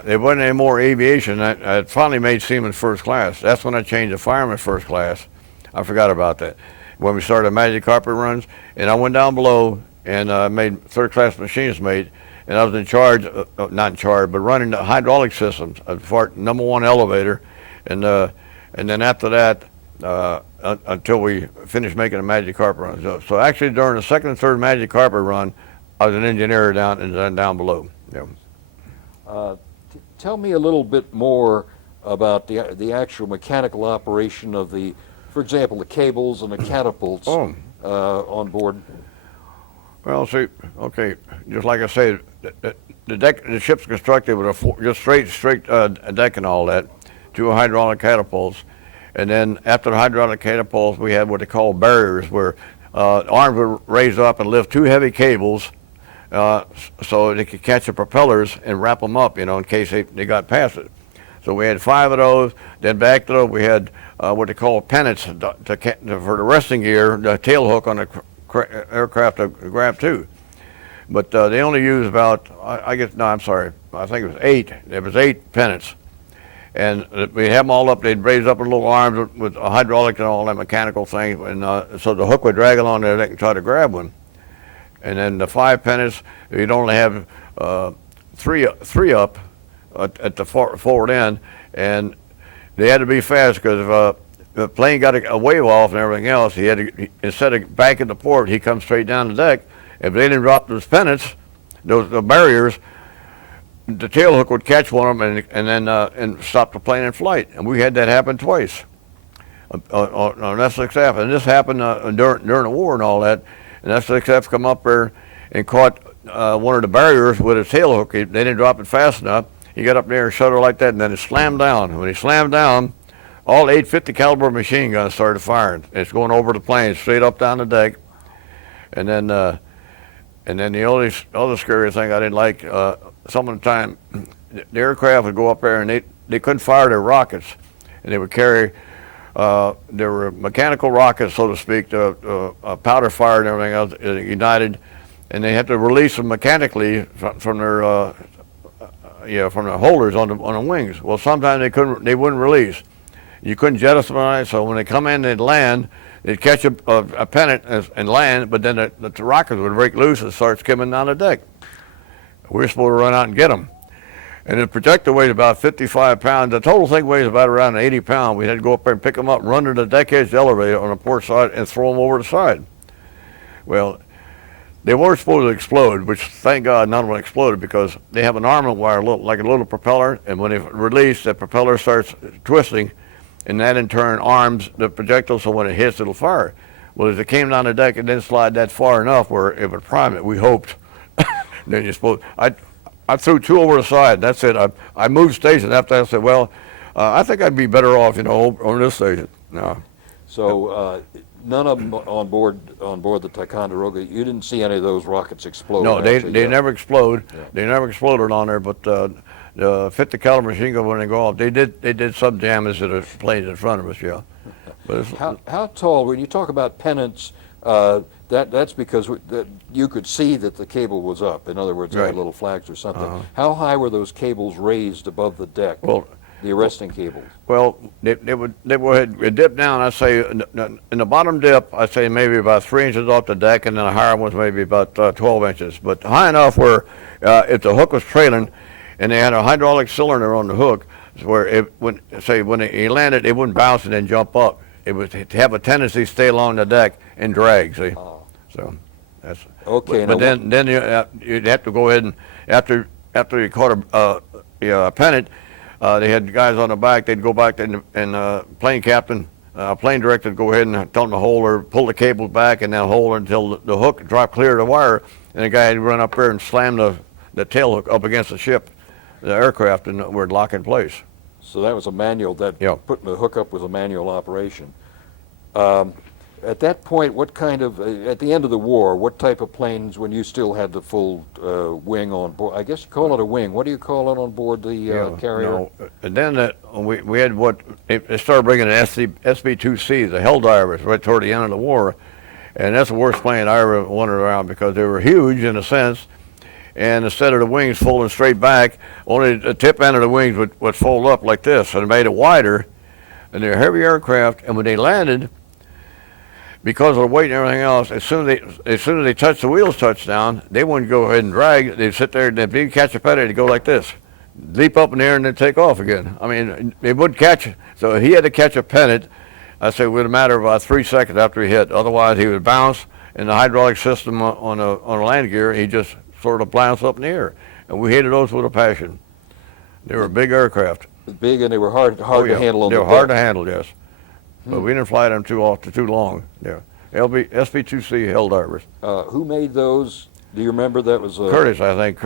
there wasn't any more aviation. I finally made seaman first class. That's when I changed to fireman first class. I forgot about that. When we started Magic Carpet runs, and I went down below and made third class machinist mate, and I was in charge, not in charge, but running the hydraulic systems for number 1 elevator, and then after that, until we finished making the Magic Carpet run. So actually, during the second and third Magic Carpet run, I was an engineer down below. Yeah. Tell me a little bit more about the actual mechanical operation of for example, the cables and the catapults on board. Well, see, okay, just like I said, the ship's constructed with just straight deck and all that, 2 hydraulic catapults, and then after the hydraulic catapults, we had what they call barriers, where arms were raised up and lift 2 heavy cables, so they could catch the propellers and wrap them up, in case they got past it. So we had 5 of those. Then back to those, we had what they call pennants for the resting gear, the tail hook on the aircraft to grab too. But they only used about, I think it was 8. There was 8 pennants. And we had them all up. They'd raise up a little arms with a hydraulic and all that mechanical thing. And so the hook would drag along there, they could try to grab one. And then the 5 pennants, you'd only have 3 up at the forward end, and they had to be fast, because if the plane got a wave off and everything else, he had to, instead of backing the port, he come straight down the deck. If they didn't drop those pennants, the barriers, the tail hook would catch one of them and then stop the plane in flight. And we had that happen twice on SXF, and this happened during the war and all that. And SXF come up there and caught one of the barriers with his tail hook. They didn't drop it fast enough. He got up there and shut her like that, and then it slammed down. When he slammed down, all 850 caliber machine guns started firing. It's going over the plane, straight up down the deck. And then the only other scary thing I didn't like, some of the time, the aircraft would go up there and they couldn't fire their rockets, and they would carry. There were mechanical rockets, so to speak, powder fire and everything else ignited, and they had to release them mechanically from their from the holders on the wings. Well, sometimes they wouldn't release. You couldn't jettison it, so when they come in, they'd land. They'd catch a pennant and land, but then the rockets would break loose and start skimming down the deck. We were supposed to run out and get them. And the projector weighs about 55 pounds. The total thing weighs about around 80 pounds. We had to go up there and pick them up, run to the deck edge elevator on the port side, and throw them over the side. Well, they weren't supposed to explode, which thank God none of them exploded, because they have an armament wire, like a little propeller, and when they release, the propeller starts twisting, and that in turn arms the projectile, so when it hits, it'll fire. Well, as it came down the deck, it didn't slide that far enough where it would prime it. We hoped. Then you're supposed. I threw 2 over the side. That's it. I moved stations after that. I said, well, I think I'd be better off, on this station. No. So none of them on board the Ticonderoga. You didn't see any of those rockets explode. No, they actually, never explode. Yeah. They never exploded on there. But the 50 caliber machine gun when they go off. They did some damage to the planes in front of us, yeah. But it's, How tall, when you talk about pennants, that's because you could see that the cable was up. In other words, they had Right. little flags or something. How high were those cables raised above the deck, Well, the arresting cables? well, they would dip down. I say in the bottom dip, I say maybe about 3 inches off the deck, and then the higher ones maybe about 12 inches. But high enough where if the hook was trailing, and they had a hydraulic cylinder on the hook, where when he landed, it wouldn't bounce and then jump up. It would have a tendency to stay along the deck and drag. See, so that's Okay. But then you'd have to go ahead and after you caught a pennant. They had guys on the back. They'd go back and plane captain, plane director would go ahead and tell them to hold or pull the cables back and then hold until the hook dropped clear of the wire. And the guy would run up there and slam the tail hook up against the ship, the aircraft, and we'd lock in place. So that was a manual, putting the hook up was a manual operation. At that point, what kind of, at the end of the war, what type of planes, when you still had the full wing on board, I guess you call it a wing, what do you call it on board the carrier? No. And then we had they started bringing in SB-2C, the Helldivers, right toward the end of the war. And that's the worst plane I ever wandered around because they were huge in a sense. And instead of the wings folding straight back, only the tip end of the wings would fold up like this, and it made it wider. And they're heavy aircraft, and when they landed, because of the weight and everything else, as soon as they touched the wheels touchdown, they wouldn't go ahead and drag. They'd sit there, and if they catch a pennant, they'd go like this, leap up in the air, and then take off again. I mean, they wouldn't catch it. So he had to catch a pennant, I say, within a matter of about 3 seconds after he hit. Otherwise, he would bounce, and the hydraulic system on a land gear, he just sort of bounce up in the air. And we hated those with a passion. They were big aircraft. Big, and they were hard to handle on the They were deck. hard to handle, yes. But we didn't fly them too long. Yeah. SB-2C Helldivers. Who made those? Do you remember? That was Curtis, I think.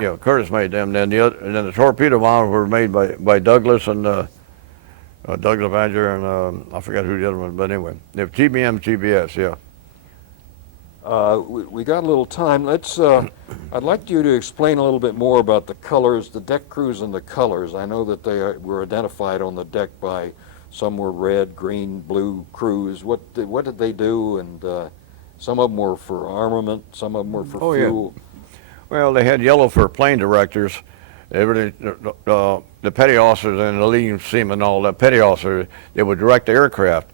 Yeah. Curtis made them. Then the torpedo bombs were made by Douglas and Douglas Badger and I forgot who the other one. But anyway, they have TBM, TBS. Yeah. We got a little time. I'd like you to explain a little bit more about the colors, the deck crews and the colors. I know that they were identified on the deck by some were red, green, blue crews. What did they do? And some of them were for armament, some of them were for fuel. Yeah. Well, they had yellow for plane directors. The petty officers and the leading seamen and all that, petty officers, they would direct the aircraft.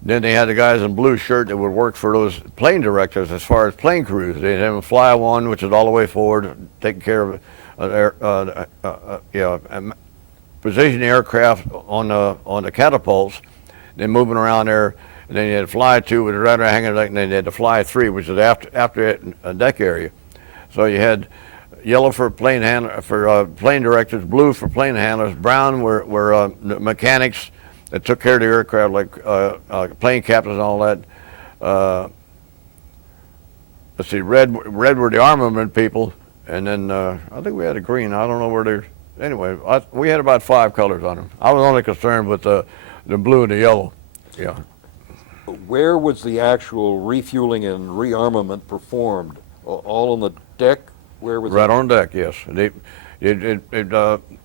Then they had the guys in blue shirt that would work for those plane directors as far as plane crews. They'd have them fly one, which is all the way forward, taking care of positioning the aircraft on the catapults, then moving around there. And then you had fly two with the rudder hanging, and then you had the fly three, which is after it, deck area. So you had yellow for plane plane directors, blue for plane handlers, brown were the mechanics that took care of the aircraft, like plane captains and all that. Let's see, red were the armament people, and then I think we had a green. I don't know where they're. Anyway, we had about 5 colors on them. I was only concerned with the blue and the yellow. Yeah. Where was the actual refueling and rearmament performed? All on the deck? Where was right on deck? Yes.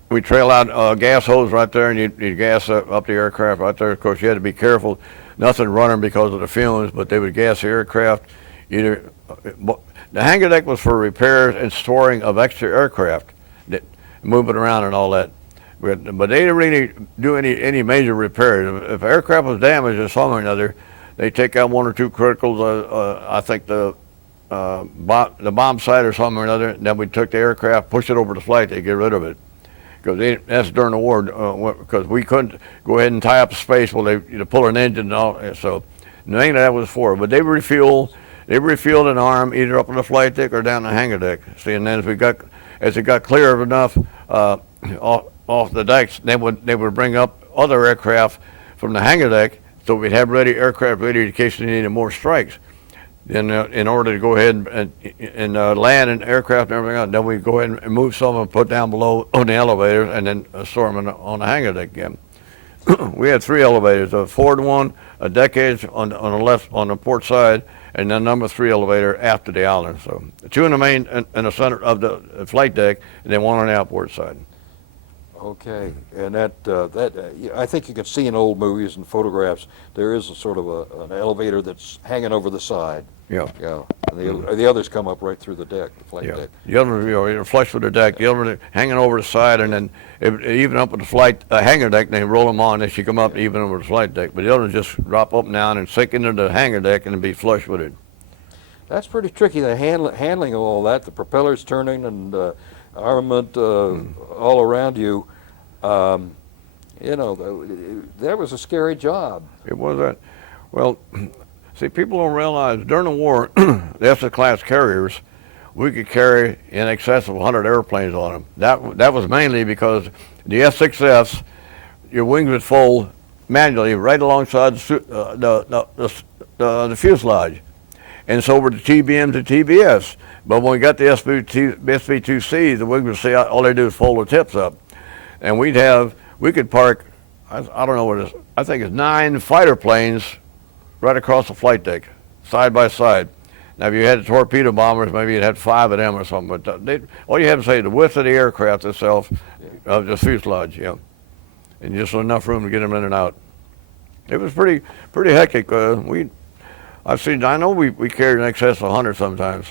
We trail out a gas hose right there, and you'd gas up the aircraft right there. Of course, you had to be careful, nothing running because of the fumes, but they would gas the aircraft. The hangar deck was for repairs and storing of extra aircraft, moving around and all that. But they didn't really do any major repairs. If aircraft was damaged in some or another, they take out 1 or 2 criticals. I think the bomb sight or something or another. And then we took the aircraft, push it over the flight to get rid of it. Because that's during the war, because we couldn't go ahead and tie up space while they pull an engine and all. So nothing that was for. But they refueled an arm either up on the flight deck or down the hangar deck. See, and then as it got clear enough off the decks, they would bring up other aircraft from the hangar deck, so we'd have aircraft ready in case they needed more strikes. Then in order to go ahead and land an aircraft and everything else, then we'd go ahead and move some of them, put down below on the elevators, and then store them on the hangar deck again. We had 3 elevators: a forward one, a deck edge on the left on the port side, and then number 3 elevator after the island. So 2 in the main in the center of the flight deck, and then 1 on the outboard side. Okay, and I think you can see in old movies and photographs, there is a sort of an elevator that's hanging over the side. Yeah. Yeah, and the others come up right through the deck, the flight Yeah. deck. The other, you're flush with the deck. The other hanging over the side, and then even up with the flight hangar deck. They roll them on. They should come up even over the flight deck. But the others just drop up and down and sink into the hangar deck and be flush with it. That's pretty tricky. The handling of all that, the propellers turning and armament all around you. You know, that was a scary job. It was that. Well, see, people don't realize during the war, the SS-class carriers, we could carry in excess of 100 airplanes on them. That was mainly because the F-6Fs, your wings would fold manually right alongside the fuselage, and so were the TBMs and TBS. But when we got the SB-2Cs, the wings would say all they do is fold the tips up, and we could park, I don't know what it is, I think it's 9 fighter planes right across the flight deck, side by side. Now, if you had torpedo bombers, maybe you'd had 5 of them or something. But all you have to say, the width of the aircraft itself, of the fuselage, and just enough room to get them in and out. It was pretty hectic. I know we carried in excess of 100 sometimes.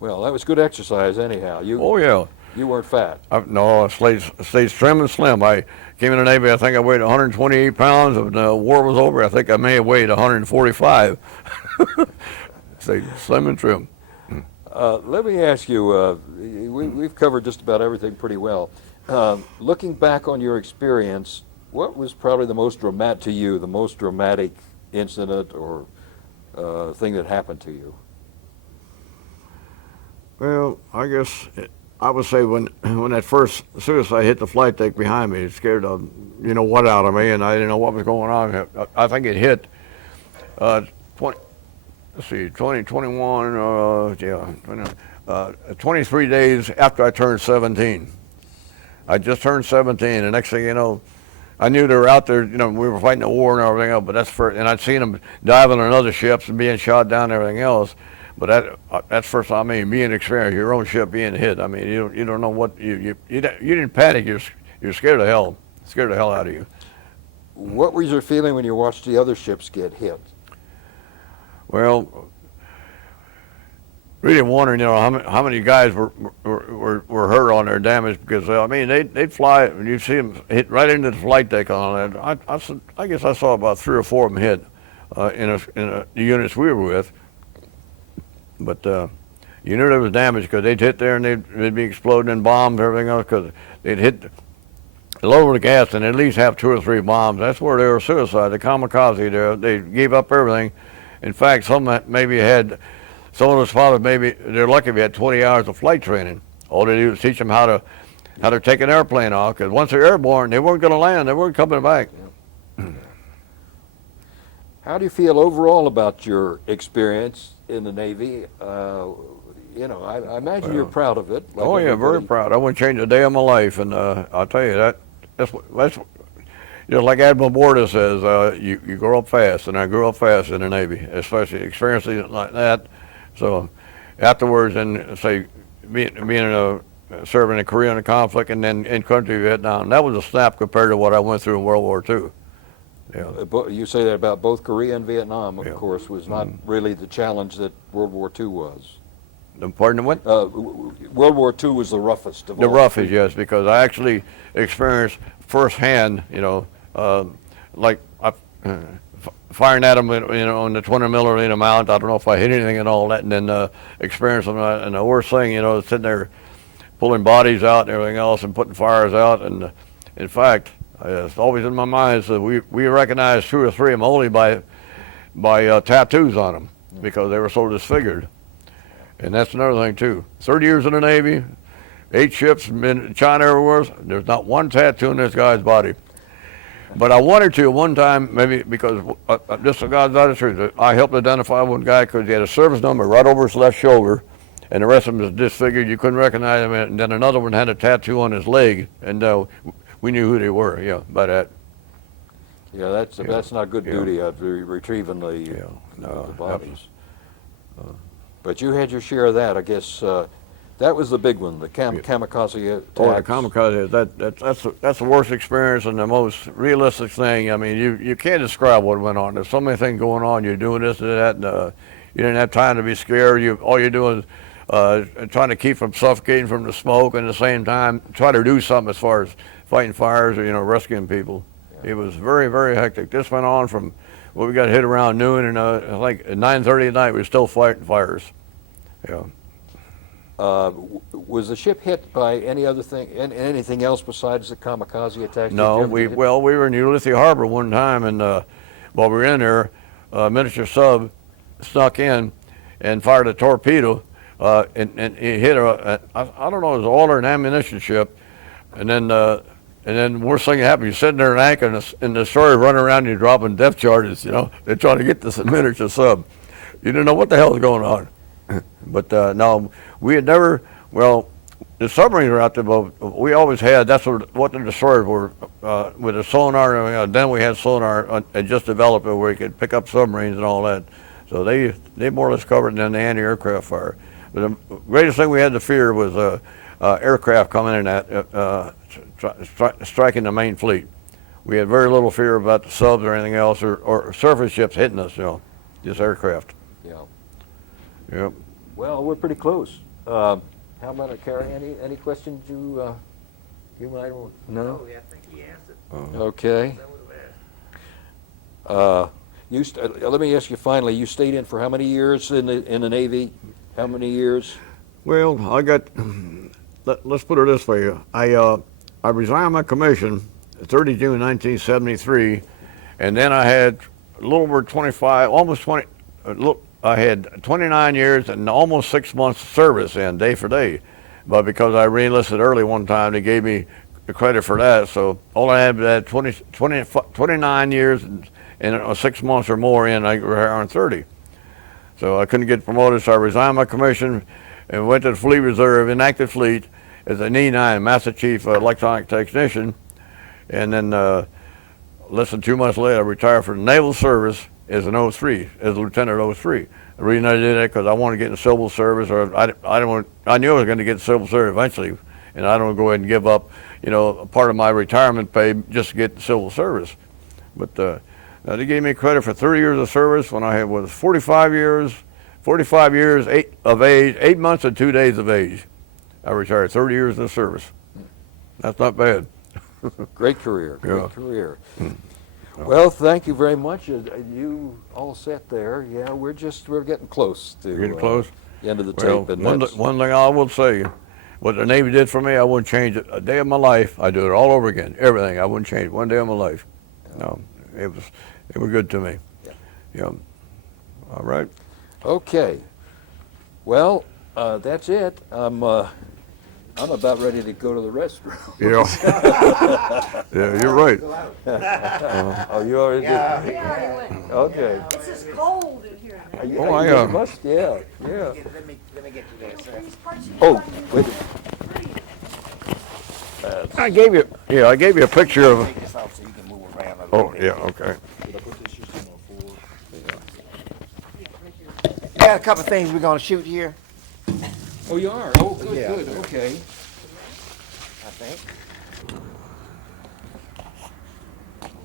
Well, that was good exercise anyhow. Oh yeah. You weren't fat. No, I stayed trim and slim. I came in the Navy, I think I weighed 128 pounds. When the war was over, I think I may have weighed 145. Stayed slim and trim. Let me ask you, we've covered just about everything pretty well. Looking back on your experience, what was probably the most dramatic incident or thing that happened to you? Well, I guess I would say when that first suicide hit the flight deck behind me, it scared the what out of me, and I didn't know what was going on. I think it hit 23 days after I turned 17. I just turned 17, and next thing you know, I knew they were out there. We were fighting a war and everything else. But that's first, and I'd seen them diving on other ships and being shot down and everything else. But that's first time being experienced, your own ship being hit. I mean, you don't know what you didn't panic. You're scared of hell. Scared the hell out of you. What was your feeling when you watched the other ships get hit? Well, really wondering, how many guys were hurt on their damage, because they'd fly and you'd see them hit right into the flight deck on it. I guess I saw about 3 or 4 of them hit in the units we were with. But you knew there was damage because they'd hit there and they'd be exploding in bombs and everything else, because they'd hit lower the gas and at least have 2 or 3 bombs. That's where they were suicide, the kamikaze there. They gave up everything. In fact, some of those fathers, maybe they're lucky if they had 20 hours of flight training. All they do is teach them how to take an airplane off, because once they're airborne, they weren't going to land. They weren't coming back. How do you feel overall about your experience in the Navy? I imagine you're proud of it. Like everybody. Very proud. I wouldn't change a day of my life, and I'll tell you that's just like Admiral Borda says, you grow up fast, and I grew up fast in the Navy, especially experiences like that. So afterwards, and say serving in Korea in a conflict, and then in country Vietnam, that was a snap compared to what I went through in World War II. Yeah. You say that about both Korea and Vietnam, of course, was not really the challenge that World War II was. Pardon what? World War II was the roughest of all. The roughest, yes, because I actually experienced firsthand, like firing at them, on the 20 millimeter mount. I don't know if I hit anything and all that, and then experiencing that. And the worst thing, sitting there pulling bodies out and everything else and putting fires out. And in fact, it's always in my mind, so we recognized 2 or 3 of them only by tattoos on them, because they were so disfigured. And that's another thing too. 30 years in the Navy, 8 ships, been in China everywhere. There's not one tattoo on this guy's body. But I wanted to one time, maybe because just the God's honest truth, I helped identify one guy because he had a service number right over his left shoulder, and the rest of them was disfigured. You couldn't recognize him. And then another one had a tattoo on his leg, and we knew who they were. By that. Yeah, that's not good duty retrieving the bodies. But you had your share of that, I guess. That was the big one, the kamikaze attacks. Oh, the kamikaze, that's the worst experience and the most realistic thing. I mean, you can't describe what went on. There's so many things going on. You're doing this and that, and you didn't have time to be scared. All you're doing is trying to keep from suffocating from the smoke, and at the same time try to do something as far as fighting fires or rescuing people. Yeah. It was very, very hectic. This went on from we got hit around noon, and like at 9:30 at night we were still fighting fires. Yeah. Was the ship hit by any other thing, anything else besides the kamikaze attacks? No, we were in Ulysses Harbor one time, and while we were in there, a miniature sub snuck in and fired a torpedo, and it hit I don't know, it was an oil and ammunition ship, and then worst thing that happened, you're sitting there at anchor, and the destroyer running around, and you're dropping depth charges. They're trying to get this miniature sub. You didn't know what the hell was going on. But no, we had never, well, the submarines were out there, but we always had, that's what the destroyers were, with the sonar, then we had sonar and just developed it where you could pick up submarines and all that. So they more or less covered in the anti-aircraft fire. But the greatest thing we had to fear was aircraft coming in at, striking the main fleet. We had very little fear about the subs or anything else, or surface ships hitting us, just aircraft. Yeah. Yep. Well, we're pretty close. How about Carrie? Any questions you might want? No. I think he answered. Okay. Let me ask you finally. You stayed in for how many years in the Navy? How many years? Well, I got. Let's put it this way. I resigned my commission 30 June 1973, and then I had a little over 25, almost 20. I had 29 years and almost 6 months service in day for day, but because I re-enlisted early one time, they gave me the credit for that. So all I had was 29 years and 6 months or more in. I retired on 30, so I couldn't get promoted. So I resigned my commission and went to the Fleet Reserve, inactive fleet, as an E9 Master Chief Electronic Technician, and then less than 2 months later, I retired from the Naval Service as an 03, as a Lieutenant 03. The reason I did that because I wanted to get in the civil service, or I knew I was going to get in civil service eventually, and I don't want to go ahead and give up, a part of my retirement pay just to get in civil service. But they gave me credit for 30 years of service when I was 45 years, 8 months and 2 days of age. I retired 30 years in service. That's not bad. Great career. Great Yeah. career. Well, thank you very much. You all set there. Yeah, we're getting close to Getting close? the end of the Well, tape. And one thing I will say, what the Navy did for me, I wouldn't change it a day of my life. I'd do it all over again. Everything. I wouldn't change one day of my life. No, it was good to me. Yeah. All right. Okay. Well, that's it. I'm about ready to go to the restroom. Yeah. Yeah, you're right. Oh, you already did? We already went. Okay. It's just cold in here. You must, yeah. Let me get you there, sir. Oh, wait. I gave you a picture of. Take this off so you can move around a little Oh, bit. yeah, okay. We got a couple things we're gonna shoot here, Oh, you are? Oh, good, Yeah. good, okay. I think.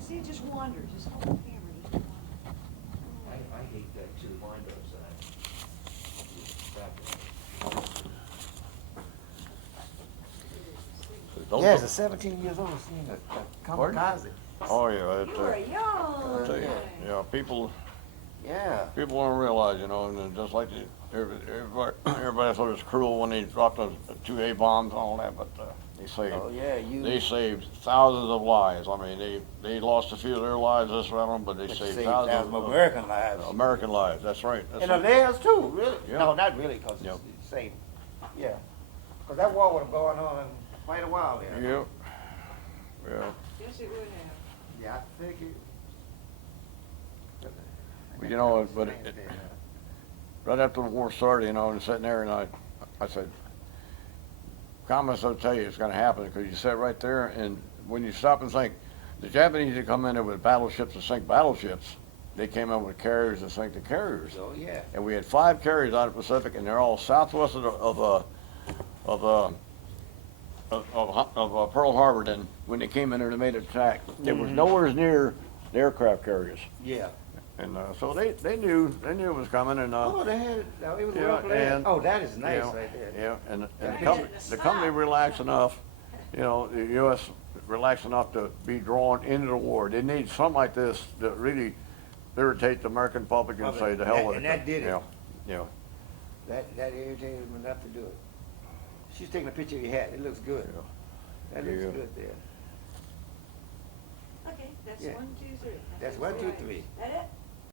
See, it just wanders. Just hold the camera. Just wander. I hate that too, mine does Yeah, it's a 17 years old, seeing a kamikaze. Oh, yeah. You were young. Yeah, people Yeah. don't realize, and just like everybody thought it was cruel when they dropped those 2 A-bombs and all that, but Oh, yeah, they saved thousands of lives. I mean, they lost a few of their lives this round, but they saved thousands of American lives. American lives. That's right. That's And theirs too, really. Yeah. No, not really, because Yep. it's the same. Yeah. Because that war would have gone on quite a while there. Yep. Yeah. Yes, it would have. Yeah, I figured. But right after the war started, and sitting there, and I said, comments will tell you it's going to happen, because you sit right there, and when you stop and think, the Japanese had come in there with battleships to sink battleships. They came in with carriers to sink the carriers. Oh, yeah. And we had 5 carriers out of the Pacific, and they're all southwest of of Pearl Harbor than when they came in there and made an attack. It was nowhere near the aircraft carriers. Yeah. And so they knew it was coming, and Oh, they had, it was yeah, well planned. and, Oh, that is nice you know, right there. yeah, and That the company relaxed enough, you know, the U.S. relaxed enough to be drawn into the war. They need something like this to really irritate the American public and say, the hell with it. And that did it. Yeah, yeah. That irritated him enough to do it. She's taking a picture of your hat. It looks good. That looks Yeah. good there. Okay, that's Yeah. 1, 2, 3. That's 1, 2, 3. That it?